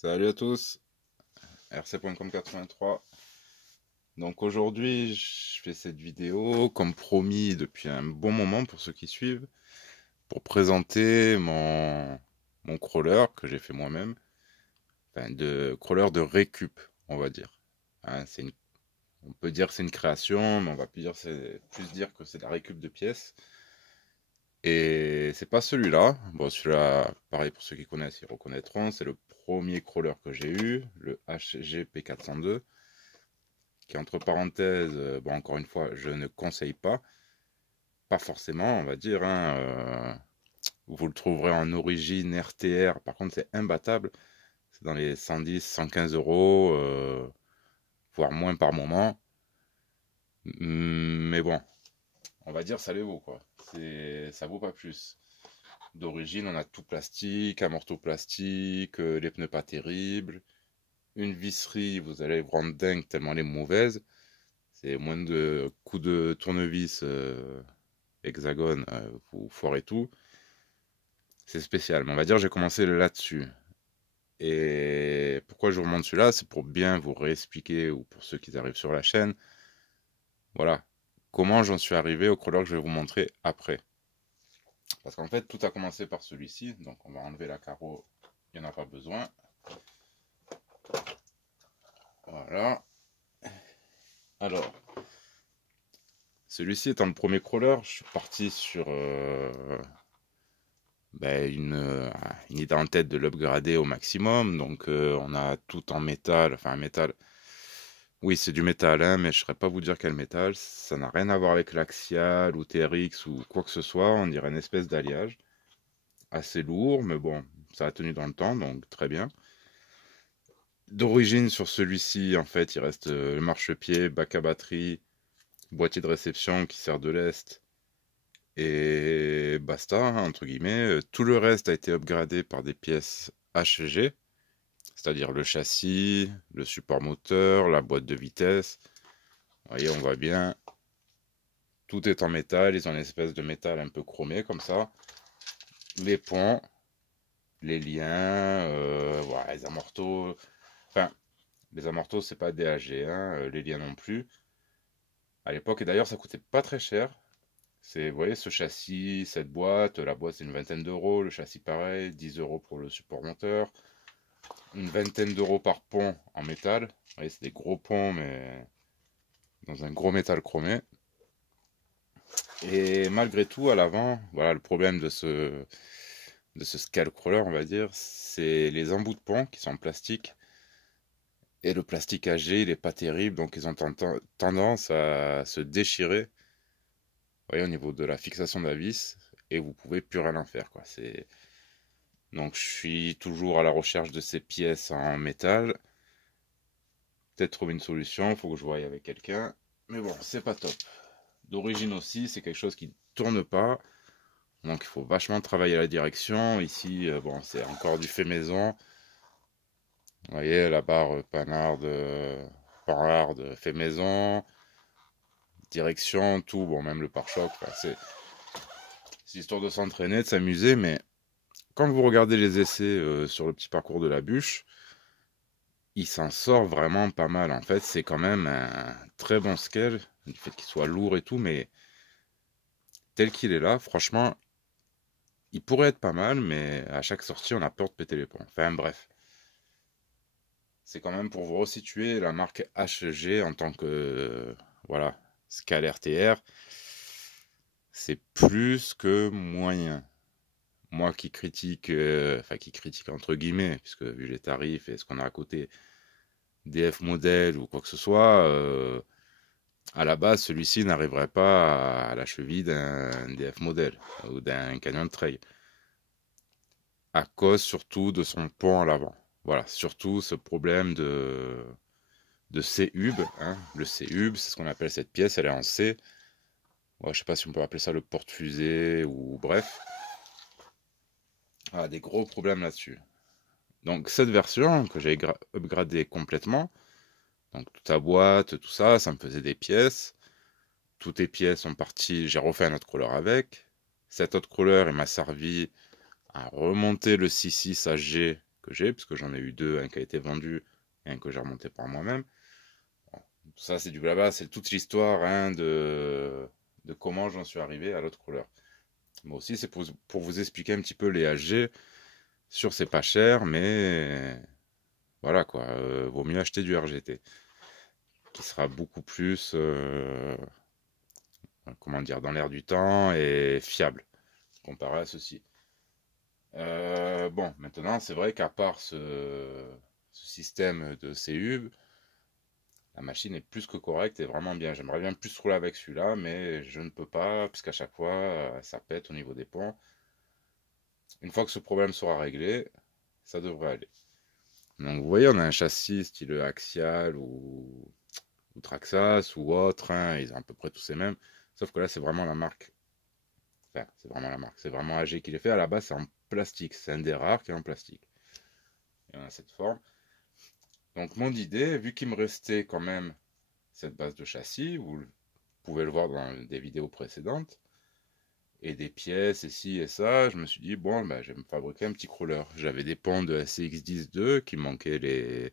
Salut à tous, rc.com 83. Donc aujourd'hui, je fais cette vidéo, comme promis depuis un bon moment pour ceux qui suivent, pour présenter mon crawler que j'ai fait moi-même, enfin de crawler de récup, on va dire. Hein, on peut dire que c'est une création, mais on va plus dire que c'est la récup de pièces. Et c'est pas celui-là. Bon, celui-là, pareil pour ceux qui connaissent, ils reconnaîtront. C'est le premier crawler que j'ai eu, le HGP 402. Qui entre parenthèses, bon, encore une fois, je ne conseille pas, pas forcément, on va dire, hein, vous le trouverez en origine RTR, par contre c'est imbattable, c'est dans les 110, 115 euros, voire moins par moment, mais bon, on va dire ça les vaut, quoi, ça vaut pas plus. D'origine, on a tout plastique, amorto plastique, les pneus pas terribles, une visserie, vous allez vous rendre dingue tellement elle est mauvaise, c'est moins de coups de tournevis hexagone, vous foirez tout. C'est spécial, mais on va dire j'ai commencé là-dessus. Et pourquoi je vous remonte celui-là, c'est pour bien vous réexpliquer, ou pour ceux qui arrivent sur la chaîne, voilà, comment j'en suis arrivé au crawler que je vais vous montrer après. Parce qu'en fait, tout a commencé par celui-ci, donc on va enlever la carreau, il n'y en a pas besoin. Voilà. Alors, celui-ci étant le premier crawler, je suis parti sur une idée en tête de l'upgrader au maximum. Donc on a tout en métal, enfin un métal. Oui, c'est du métal, hein, mais je ne saurais pas vous dire quel métal. Ça n'a rien à voir avec l'Axial ou TRX ou quoi que ce soit. On dirait une espèce d'alliage. Assez lourd, mais bon, ça a tenu dans le temps, donc très bien. D'origine sur celui-ci, en fait, il reste le marchepied, bac à batterie, boîtier de réception qui sert de lest et basta, hein, entre guillemets. Tout le reste a été upgradé par des pièces HG, c'est-à-dire le châssis, le support moteur, la boîte de vitesse. Vous voyez, on voit bien. Tout est en métal, ils ont une espèce de métal un peu chromé comme ça. Les ponts, les liens, voilà, les amortos. Enfin, les amortos, c'est pas DAG, hein, les liens non plus. À l'époque, et d'ailleurs, ça coûtait pas très cher. Vous voyez, ce châssis, cette boîte, la boîte c'est une vingtaine d'euros, le châssis pareil, 10 euros pour le support moteur, une vingtaine d'euros par pont en métal. Vous voyez, c'est des gros ponts, mais dans un gros métal chromé. Et malgré tout, à l'avant, voilà, le problème de ce scale crawler, on va dire, c'est les embouts de pont qui sont en plastique. Et le plastique âgé, il est pas terrible, donc ils ont tendance à se déchirer, vous voyez, au niveau de la fixation de la vis, et vous pouvez plus rien en faire, quoi. Donc je suis toujours à la recherche de ces pièces en métal. Peut-être trouver une solution, il faut que je voie avec quelqu'un. Mais bon, c'est pas top. D'origine aussi, c'est quelque chose qui ne tourne pas. Donc il faut vachement travailler la direction. Ici, bon, c'est encore du fait maison. Vous voyez, la barre Panhard fait maison. Direction, tout, bon, même le pare-choc. Enfin, c'est histoire de s'entraîner, de s'amuser. Mais quand vous regardez les essais sur le petit parcours de la bûche, il s'en sort vraiment pas mal. En fait, c'est quand même un très bon scale, du fait qu'il soit lourd et tout, mais tel qu'il est là, franchement, il pourrait être pas mal, mais à chaque sortie, on a peur de péter les plombs. Enfin bref, c'est quand même pour vous resituer la marque HG en tant que, voilà, scale RTR, c'est plus que moyen. Moi qui critique, enfin qui critique entre guillemets, puisque vu les tarifs et ce qu'on a à côté, DF modèle ou quoi que ce soit, à la base, celui-ci n'arriverait pas à la cheville d'un DF modèle ou d'un Canyon Trail, à cause surtout de son pont à l'avant. Voilà, surtout ce problème de C-hub. Hein. Le C-hub, c'est ce qu'on appelle cette pièce, elle est en C. Ouais, je sais pas si on peut appeler ça le porte-fusée ou bref. Ah, des gros problèmes là-dessus. Donc cette version que j'ai upgradée complètement, donc toute la boîte, tout ça, ça me faisait des pièces. Toutes les pièces sont parties, j'ai refait un autre crawler avec. Cet autre crawler, il m'a servi à remonter le 6.6 HG que j'ai, puisque j'en ai eu deux, un qui a été vendu et un que j'ai remonté par moi-même. Bon, tout ça, c'est du blabla, c'est toute l'histoire hein, de comment j'en suis arrivé à l'autre couleur. Moi aussi, c'est pour vous expliquer un petit peu les HG. Sûr, c'est pas cher, mais voilà quoi, vaut mieux acheter du RGT, qui sera beaucoup plus, comment dire, dans l'air du temps et fiable, comparé à ceci. Bon, maintenant, c'est vrai qu'à part ce système de CU, la machine est plus que correcte et vraiment bien. J'aimerais bien plus rouler avec celui-là, mais je ne peux pas, puisqu'à chaque fois, ça pète au niveau des ponts. Une fois que ce problème sera réglé, ça devrait aller. Donc vous voyez, on a un châssis style Axial ou Traxxas ou autre, hein, ils ont à peu près tous ces mêmes. Sauf que là, c'est vraiment la marque. Enfin, c'est vraiment la marque. C'est vraiment AG qui les fait. À la base, c'est en plastique. C'est un des rares qui est en plastique. Et on a cette forme. Donc mon idée, vu qu'il me restait quand même cette base de châssis, vous pouvez le voir dans des vidéos précédentes, et des pièces et ci et ça, je me suis dit, bon, bah, je vais me fabriquer un petit crawler. J'avais des ponts de SCX-10-2 qui manquaient les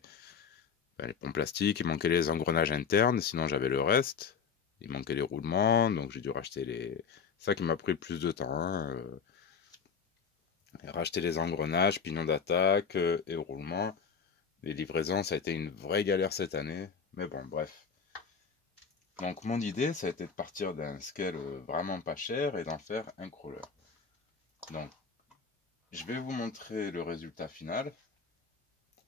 ponts plastiques, il manquait les engrenages internes, sinon j'avais le reste. Il manquait les roulements, donc j'ai dû racheter les... C'est ça qui m'a pris le plus de temps. Hein, racheter les engrenages, pignons d'attaque et roulements. Les livraisons, ça a été une vraie galère cette année. Mais bon, bref. Donc mon idée, ça a été de partir d'un scale vraiment pas cher et d'en faire un crawler. Donc, je vais vous montrer le résultat final.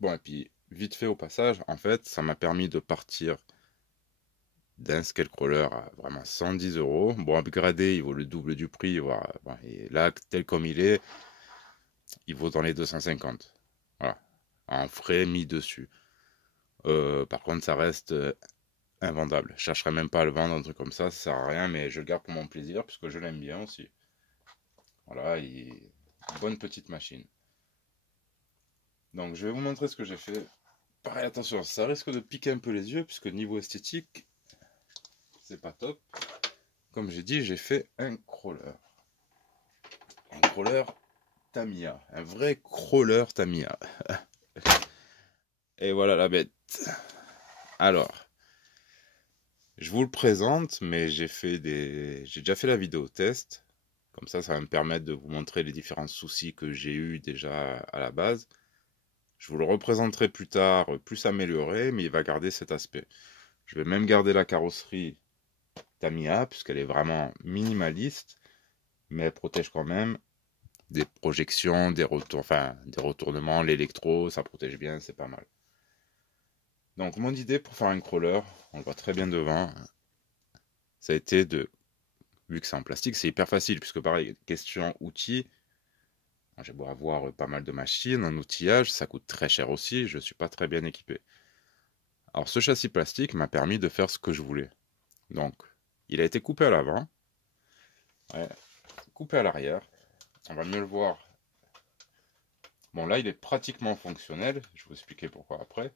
Bon, et puis, vite fait au passage, en fait, ça m'a permis de partir d'un scale crawler à vraiment 110 euros. Bon, upgradé, il vaut le double du prix. Voilà. Et là, tel comme il est, il vaut dans les 250. Voilà. En frais mis dessus. Par contre, ça reste invendable. Je chercherai même pas à le vendre, un truc comme ça sert à rien, mais je le garde pour mon plaisir, puisque je l'aime bien aussi. Voilà, bonne petite machine. Donc, je vais vous montrer ce que j'ai fait. Pareil, attention, ça risque de piquer un peu les yeux, puisque niveau esthétique, c'est pas top. Comme j'ai dit, j'ai fait un crawler. Un crawler Tamiya. Un vrai crawler Tamiya. Et voilà la bête. Alors, je vous le présente, mais j'ai déjà fait la vidéo test. Comme ça va me permettre de vous montrer les différents soucis que j'ai eu déjà à la base. Je vous le représenterai plus tard, plus amélioré, mais il va garder cet aspect. Je vais même garder la carrosserie Tamiya, puisqu'elle est vraiment minimaliste, mais elle protège quand même des projections, des retournements, l'électro, ça protège bien, c'est pas mal. Donc mon idée pour faire un crawler, on le voit très bien devant, ça a été vu que c'est en plastique, c'est hyper facile, puisque pareil, question outils, j'ai beau avoir pas mal de machines, un outillage, ça coûte très cher aussi, je ne suis pas très bien équipé. Alors ce châssis plastique m'a permis de faire ce que je voulais. Donc, il a été coupé à l'avant, ouais, coupé à l'arrière, on va mieux le voir. Bon là, il est pratiquement fonctionnel, je vais vous expliquer pourquoi après.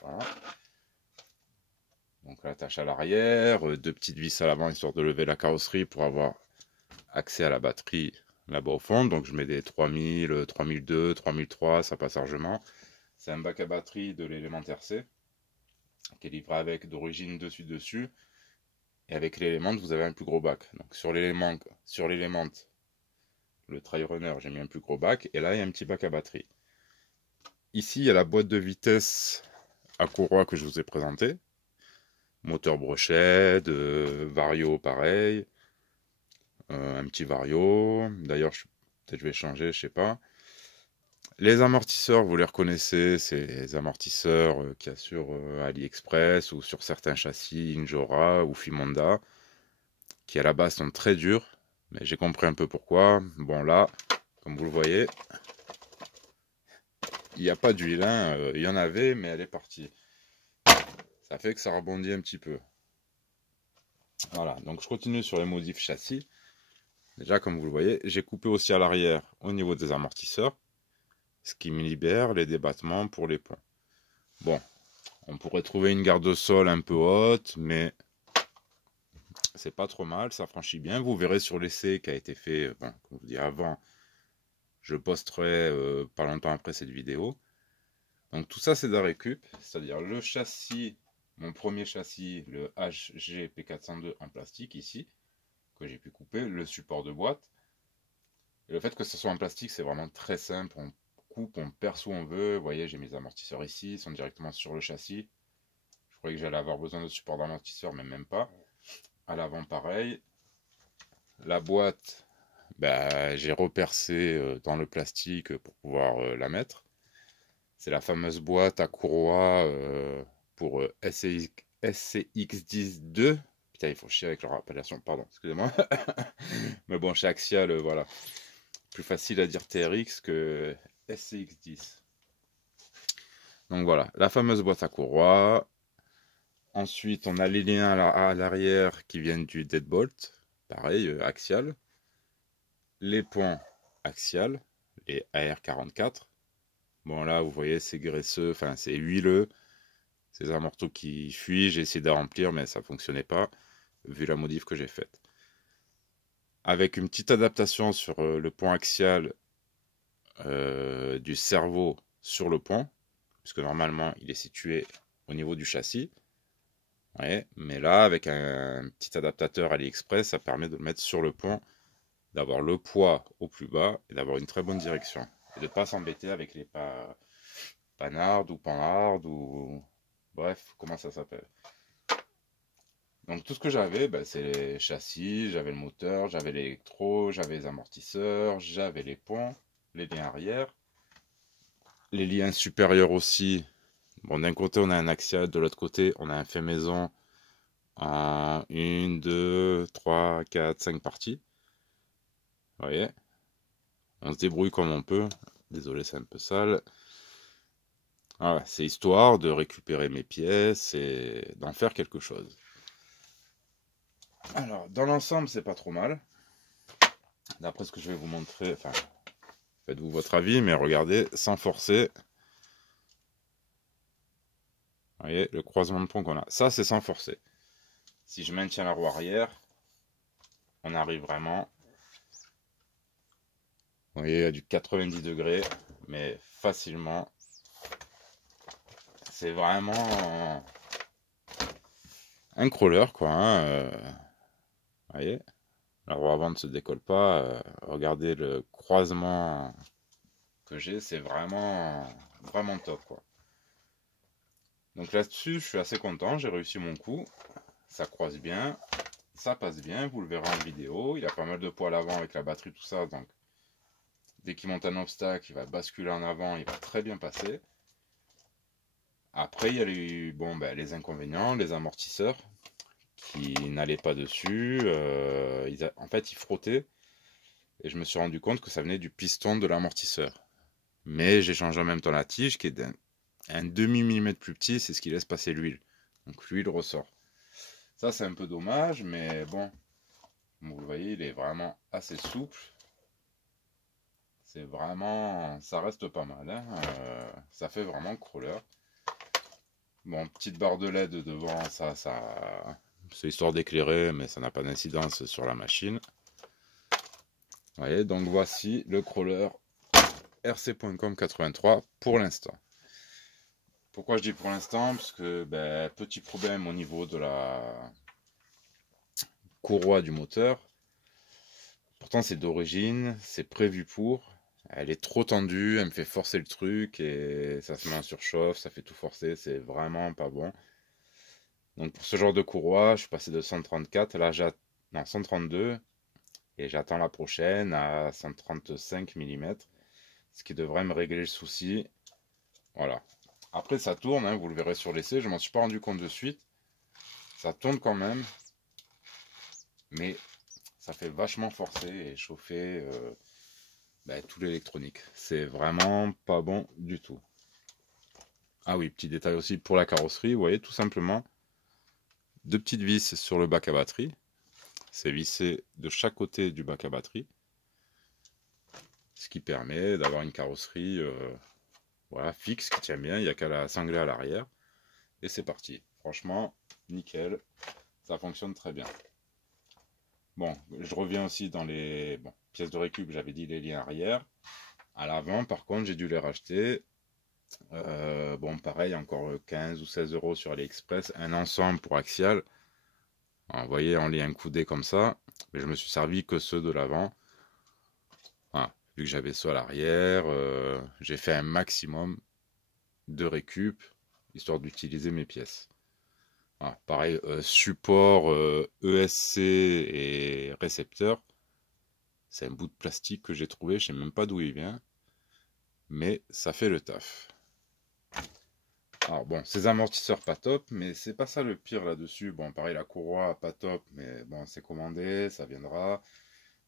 Voilà. Donc l'attache à l'arrière, deux petites vis à l'avant histoire de lever la carrosserie pour avoir accès à la batterie là-bas au fond. Donc je mets des 3000, 3002, 3003, ça passe largement. C'est un bac à batterie de l'élémentaire C qui est livré avec d'origine dessus. Et avec l'élément, vous avez un plus gros bac. Donc sur l'élément, le Trail Runner, j'ai mis un plus gros bac. Et là, il y a un petit bac à batterie. Ici, il y a la boîte de vitesse à courroie que je vous ai présentée. Moteur brochet, vario pareil. Un petit vario. D'ailleurs, peut-être je vais changer, je sais pas. Les amortisseurs, vous les reconnaissez, c'est les amortisseurs qu'il y a sur AliExpress ou sur certains châssis Injora ou Fimonda, qui à la base sont très durs, mais j'ai compris un peu pourquoi. Bon là, comme vous le voyez, il n'y a pas d'huile, hein. Il y en avait, mais elle est partie. Ça fait que ça rebondit un petit peu. Voilà, donc je continue sur les modifs châssis. Déjà, comme vous le voyez, j'ai coupé aussi à l'arrière au niveau des amortisseurs, ce qui me libère les débattements pour les ponts. Bon, on pourrait trouver une garde-sol un peu haute, mais c'est pas trop mal, ça franchit bien. Vous verrez sur l'essai qui a été fait, bon, comme je vous dis avant, je posterai pas longtemps après cette vidéo. Donc tout ça c'est de la récup, c'est-à-dire le châssis, mon premier châssis, le HG P402 en plastique ici, que j'ai pu couper, le support de boîte. Et le fait que ce soit en plastique, c'est vraiment très simple, on coupe, on perce où on veut. Vous voyez, j'ai mes amortisseurs ici, ils sont directement sur le châssis. Je croyais que j'allais avoir besoin de support d'amortisseur, mais même pas. À l'avant pareil. La boîte, bah, j'ai repercé dans le plastique pour pouvoir la mettre. C'est la fameuse boîte à courroie pour SCX10-2. Putain, il faut chier avec leur appellation, pardon, excusez-moi. Mais bon, chez Axial, voilà. Plus facile à dire TRX que SCX10. Donc voilà, la fameuse boîte à courroie. Ensuite, on a les liens à l'arrière qui viennent du deadbolt. Pareil, axial. Les ponts axial, les AR44. Bon là, vous voyez, c'est graisseux, enfin c'est huileux. C'est un morceau qui fuit, j'ai essayé de remplir, mais ça ne fonctionnait pas, vu la modif que j'ai faite. Avec une petite adaptation sur le pont axial du cerveau sur le pont, puisque normalement il est situé au niveau du châssis. Ouais, mais là, avec un petit adaptateur AliExpress, ça permet de le mettre sur le pont, d'avoir le poids au plus bas et d'avoir une très bonne direction. Et de ne pas s'embêter avec les panardes ou panardes ou... Bref, comment ça s'appelle. Donc tout ce que j'avais, bah, c'est les châssis, j'avais le moteur, j'avais l'électro, j'avais les amortisseurs, j'avais les ponts, les liens arrière. Les liens supérieurs aussi. Bon, d'un côté, on a un axial, de l'autre côté, on a un fait maison en 1, 2, 3, 4, 5 parties. Vous voyez, on se débrouille comme on peut. Désolé, c'est un peu sale. Voilà, c'est histoire de récupérer mes pièces et d'en faire quelque chose. Alors, dans l'ensemble, c'est pas trop mal. D'après ce que je vais vous montrer, enfin, faites-vous votre avis, mais regardez, sans forcer. Vous voyez, le croisement de pont qu'on a. Ça, c'est sans forcer. Si je maintiens la roue arrière, on arrive vraiment, vous voyez, à du 90 degrés, mais facilement. C'est vraiment un crawler, quoi. Hein, vous voyez, la roue avant ne se décolle pas. Regardez le croisement que j'ai, c'est vraiment, vraiment top, quoi. Donc là-dessus, je suis assez content, j'ai réussi mon coup. Ça croise bien, ça passe bien, vous le verrez en vidéo. Il a pas mal de poids à l'avant avec la batterie, tout ça. Donc dès qu'il monte un obstacle, il va basculer en avant, il va très bien passer. Après, il y a les inconvénients, les amortisseurs qui n'allaient pas dessus. En fait, ils frottaient. Et je me suis rendu compte que ça venait du piston de l'amortisseur. Mais j'ai changé en même temps la tige qui est d'un demi-millimètre plus petit, c'est ce qui laisse passer l'huile. Donc l'huile ressort. Ça, c'est un peu dommage, mais bon, vous le voyez, il est vraiment assez souple. C'est vraiment, ça reste pas mal. Hein. Ça fait vraiment crawler. Bon, petite barre de LED devant, ça c'est histoire d'éclairer, mais ça n'a pas d'incidence sur la machine. Vous voyez, donc voici le crawler rc.com 83 pour l'instant. Pourquoi je dis pour l'instant? Parce que petit problème au niveau de la courroie du moteur. Pourtant c'est d'origine, c'est prévu pour. Elle est trop tendue, elle me fait forcer le truc et ça se met en surchauffe, ça fait tout forcer, c'est vraiment pas bon. Donc pour ce genre de courroie, je suis passé de 134, là 132 et j'attends la prochaine à 135 mm, ce qui devrait me régler le souci. Voilà. Après ça tourne, hein, vous le verrez sur l'essai, je m'en suis pas rendu compte de suite. Ça tourne quand même, mais ça fait vachement forcer et chauffer tout l'électronique. C'est vraiment pas bon du tout. Ah oui, petit détail aussi pour la carrosserie, vous voyez tout simplement deux petites vis sur le bac à batterie. C'est vissé de chaque côté du bac à batterie. Ce qui permet d'avoir une carrosserie voilà, fixe qui tient bien, il n'y a qu'à la cingler à l'arrière. Et c'est parti. Franchement, nickel. Ça fonctionne très bien. Bon, je reviens aussi dans les pièces de récup, j'avais dit les liens arrière. À l'avant, par contre, j'ai dû les racheter. Bon, pareil, encore 15 ou 16 euros sur AliExpress, un ensemble pour axial. Alors, vous voyez, en lien coudé comme ça, mais je me suis servi que ceux de l'avant. Voilà. Vu que j'avais ceux à l'arrière, j'ai fait un maximum de récup, histoire d'utiliser mes pièces. Voilà. Pareil, support ESC et récepteur, c'est un bout de plastique que j'ai trouvé, je sais même pas d'où il vient, mais ça fait le taf. Alors bon, ces amortisseurs pas top, mais c'est pas ça le pire là-dessus. Bon, pareil, la courroie pas top, mais bon, c'est commandé, ça viendra.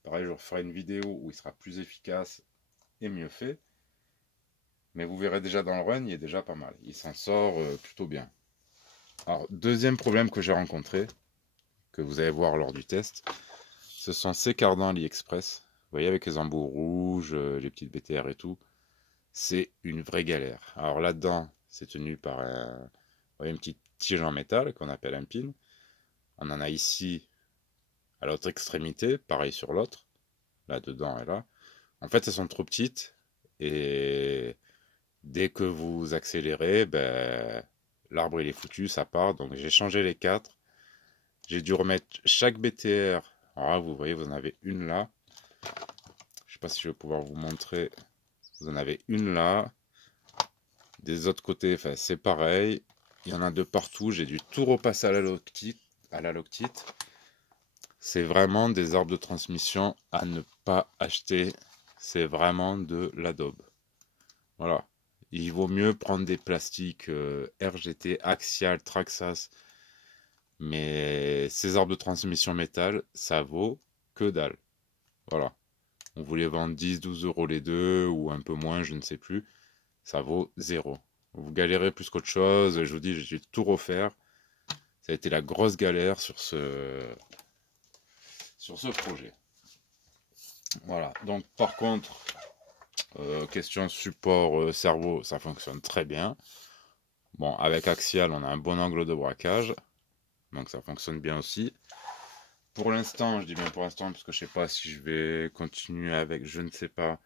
Pareil, je referai une vidéo où il sera plus efficace et mieux fait. Mais vous verrez déjà dans le run, il est déjà pas mal. Il s'en sort plutôt bien. Alors, deuxième problème que j'ai rencontré, que vous allez voir lors du test, ce sont ces cardans AliExpress. Vous voyez, avec les embouts rouges, les petites BTR et tout. C'est une vraie galère. Alors là-dedans, c'est tenu par une petite tige en métal qu'on appelle un pin. On en a ici à l'autre extrémité, pareil sur l'autre, là-dedans et là. En fait, elles sont trop petites et dès que vous accélérez, ben, l'arbre il est foutu, ça part. Donc j'ai changé les quatre. J'ai dû remettre chaque BTR. Alors là, vous voyez, vous en avez une là. Je sais pas si je vais pouvoir vous montrer. Vous en avez une là. Des autres côtés, enfin, c'est pareil. Il y en a de partout. J'ai dû tout repasser à la loctite. C'est vraiment des arbres de transmission à ne pas acheter. C'est vraiment de l'adobe. Voilà. Il vaut mieux prendre des plastiques RGT, Axial, Traxxas. Mais ces arbres de transmission métal, ça vaut que dalle. Voilà. On voulait vendre 10-12 euros les deux, ou un peu moins, je ne sais plus. Ça vaut zéro. Vous galérez plus qu'autre chose. Je vous dis, j'ai dû tout refaire. Ça a été la grosse galère sur ce projet. Voilà. Donc, par contre, question support cerveau, ça fonctionne très bien. Bon, avec Axial, on a un bon angle de braquage. Donc, ça fonctionne bien aussi. Pour l'instant, je dis bien pour l'instant, parce que je ne sais pas si je vais continuer avec, je ne sais pas.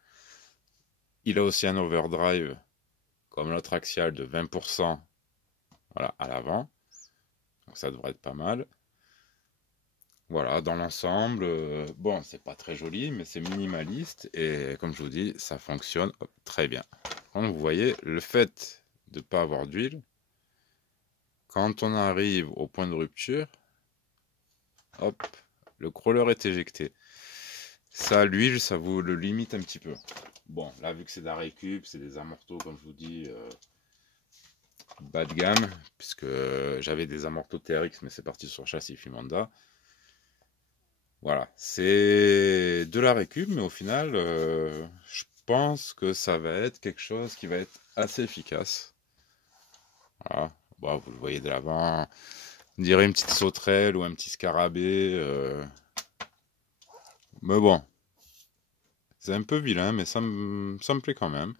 Il a aussi un overdrive, comme l'autre Axial, de 20%, voilà, à l'avant. Donc ça devrait être pas mal. Voilà, dans l'ensemble, bon, c'est pas très joli, mais c'est minimaliste. Et comme je vous dis, ça fonctionne très bien. Comme vous voyez, le fait de ne pas avoir d'huile, quand on arrive au point de rupture, hop, le crawler est éjecté. Ça, l'huile, ça vous le limite un petit peu. Bon, là, vu que c'est de la récup, c'est des amortos, comme je vous dis, bas de gamme, puisque j'avais des amortos TRX, mais c'est parti sur châssis Fimanda. Voilà, c'est de la récup, mais au final, je pense que ça va être quelque chose qui va être assez efficace. Voilà, bon, vous le voyez de l'avant, on dirait une petite sauterelle ou un petit scarabée. Mais bon, c'est un peu vilain, mais ça me plaît quand même.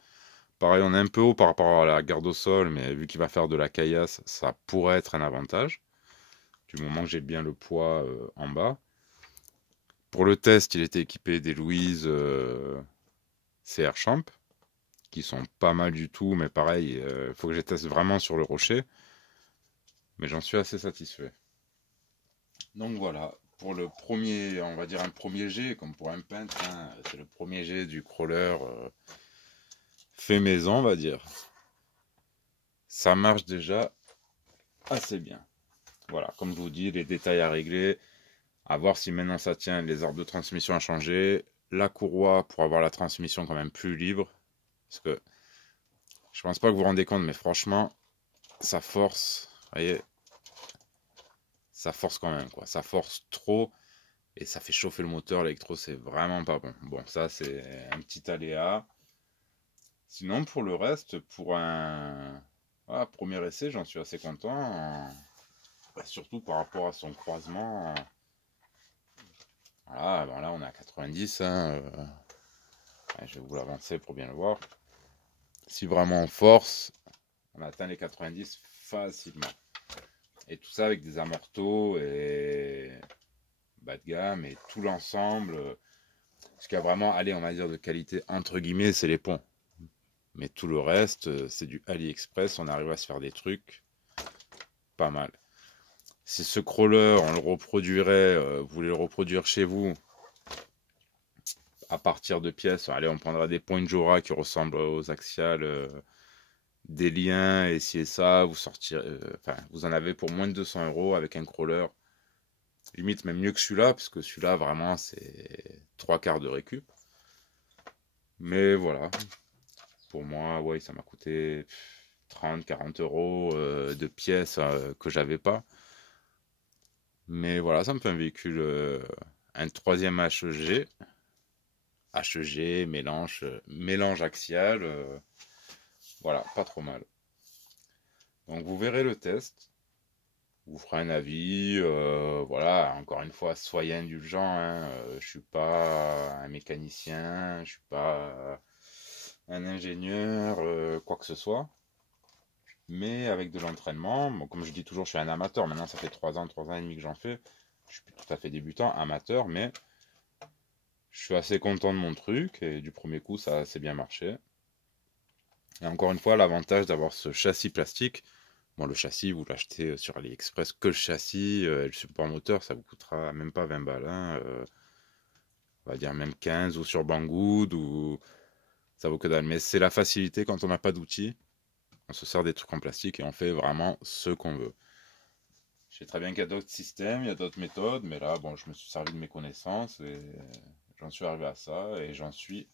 Pareil, on est un peu haut par rapport à la garde au sol, mais vu qu'il va faire de la caillasse, ça pourrait être un avantage. Du moment que j'ai bien le poids en bas. Pour le test, il était équipé des Louise CR Champ, qui sont pas mal du tout, mais pareil, il faut que je les teste vraiment sur le rocher. Mais j'en suis assez satisfait. Donc voilà, pour le premier, on va dire un premier jet, comme pour un peintre, hein, c'est le premier jet du crawler fait maison, on va dire. Ça marche déjà assez bien. Voilà, comme je vous dis, les détails à régler, à voir si maintenant ça tient, les arbres de transmission à changer, la courroie pour avoir la transmission quand même plus libre, parce que je pense pas que vous vous rendez compte, mais franchement, ça force, vous voyez, ça force quand même, quoi, ça force trop, et ça fait chauffer le moteur, l'électro, c'est vraiment pas bon. Bon, ça c'est un petit aléa. Sinon, pour le reste, pour un premier essai, j'en suis assez content, surtout par rapport à son croisement. Voilà, bon là on est à 90, hein, je vais vous l'avancer pour bien le voir. Si vraiment on force, on atteint les 90 facilement. Et tout ça avec des amortos et bas de gamme et tout l'ensemble. Ce qu'il y a vraiment, allez, on va dire de qualité entre guillemets, c'est les ponts. Mais tout le reste, c'est du AliExpress. On arrive à se faire des trucs pas mal. Si ce crawler, on le reproduirait, vous voulez le reproduire chez vous, à partir de pièces, allez, on prendra des points Jora qui ressemblent aux axiales, des liens, et si et ça, vous sortirez, enfin, vous en avez pour moins de 200 € avec un crawler. Limite même mieux que celui-là, parce que celui-là, vraiment, c'est 3 quarts de récup. Mais voilà, pour moi, ouais, ça m'a coûté 30-40 € de pièces que j'avais pas. Mais voilà, ça me fait un véhicule, un troisième HEG. HEG, mélange axial. Voilà, pas trop mal. Donc vous verrez le test. Vous ferez un avis. Voilà, encore une fois, soyez indulgents. Hein, je suis pas un mécanicien, je suis pas un ingénieur, quoi que ce soit. Mais avec de l'entraînement, bon, comme je dis toujours, je suis un amateur. Maintenant, ça fait 3 ans, 3 ans et demi que j'en fais. Je suis plus tout à fait débutant, amateur, mais je suis assez content de mon truc. Et du premier coup, ça a assez bien marché. Et encore une fois, l'avantage d'avoir ce châssis plastique, bon, le châssis, vous l'achetez sur AliExpress, que le châssis et le support moteur, ça vous coûtera même pas 20 balles. Hein, on va dire même 15 ou sur Banggood, ou ça vaut que dalle. Mais c'est la facilité quand on n'a pas d'outils. On se sert des trucs en plastique et on fait vraiment ce qu'on veut. Je sais très bien qu'il y a d'autres systèmes, il y a d'autres méthodes, mais là, bon, je me suis servi de mes connaissances et j'en suis arrivé à ça et j'en suis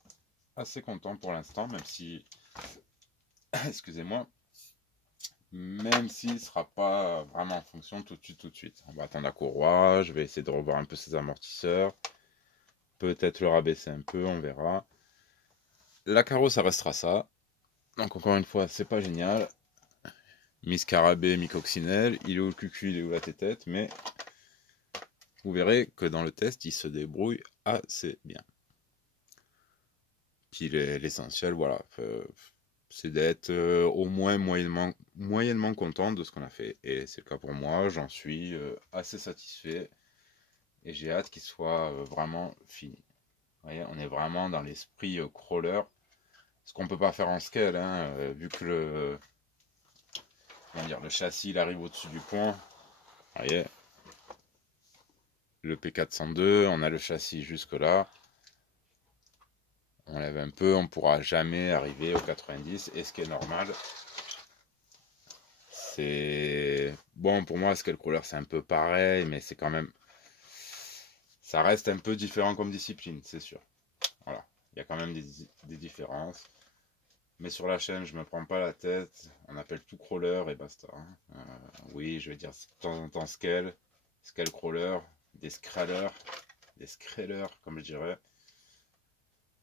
assez content pour l'instant, même si, excusez-moi, même s'il ne sera pas vraiment en fonction tout de suite, tout de suite. On va attendre la courroie, je vais essayer de revoir un peu ses amortisseurs, peut-être le rabaisser un peu, on verra. La carreau, ça restera ça. Donc encore une fois, c'est pas génial. Mi-scarabée, mi-coccinelle, il est où le cucu, il est où la tétette, mais vous verrez que dans le test, il se débrouille assez bien. Puis l'essentiel, voilà, c'est d'être au moins moyennement content de ce qu'on a fait. Et c'est le cas pour moi, j'en suis assez satisfait. Et j'ai hâte qu'il soit vraiment fini. Vous voyez, on est vraiment dans l'esprit crawler. Ce qu'on peut pas faire en scale, hein, vu que le châssis il arrive au-dessus du pont. Vous voyez, le P402, on a le châssis jusque là. On lève un peu, on ne pourra jamais arriver au 90. Et ce qui est normal, c'est... Bon, pour moi, Scale Crawler, c'est un peu pareil, mais c'est quand même... Ça reste un peu différent comme discipline, c'est sûr. Voilà, il y a quand même des différences. Mais sur la chaîne, je me prends pas la tête. On appelle tout crawler et basta. Oui, je vais dire de temps en temps scale crawler, des scrallers, comme je dirais.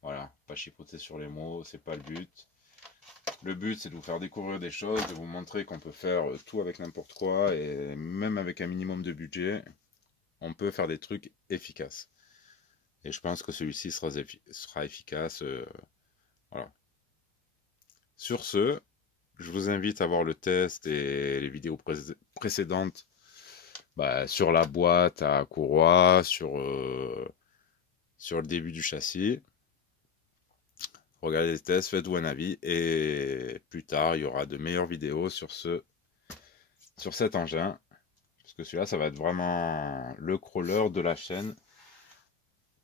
Voilà, pas chipoter sur les mots, c'est pas le but. Le but, c'est de vous faire découvrir des choses, de vous montrer qu'on peut faire tout avec n'importe quoi, et même avec un minimum de budget, on peut faire des trucs efficaces. Et je pense que celui-ci sera efficace. Voilà. Sur ce, je vous invite à voir le test et les vidéos précédentes sur la boîte à courroie, sur le début du châssis. Regardez les tests, faites-vous un avis, et plus tard, il y aura de meilleures vidéos sur cet engin. Parce que celui-là, ça va être vraiment le crawler de la chaîne.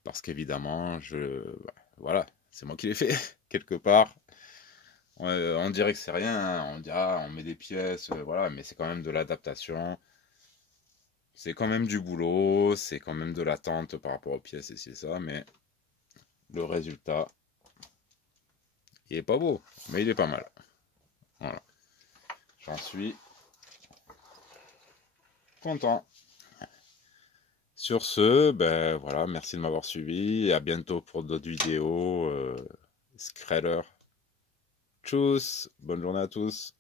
Parce qu'évidemment, voilà, c'est moi qui l'ai fait, quelque part. On dirait que c'est rien, hein. On dira, on met des pièces, voilà, mais c'est quand même de l'adaptation. C'est quand même du boulot, c'est quand même de l'attente par rapport aux pièces, et c'est ça, mais le résultat, il est pas beau, mais il est pas mal. Voilà. J'en suis content. Sur ce, voilà, merci de m'avoir suivi, et à bientôt pour d'autres vidéos. Scraller. Tchuss, bonne journée à tous.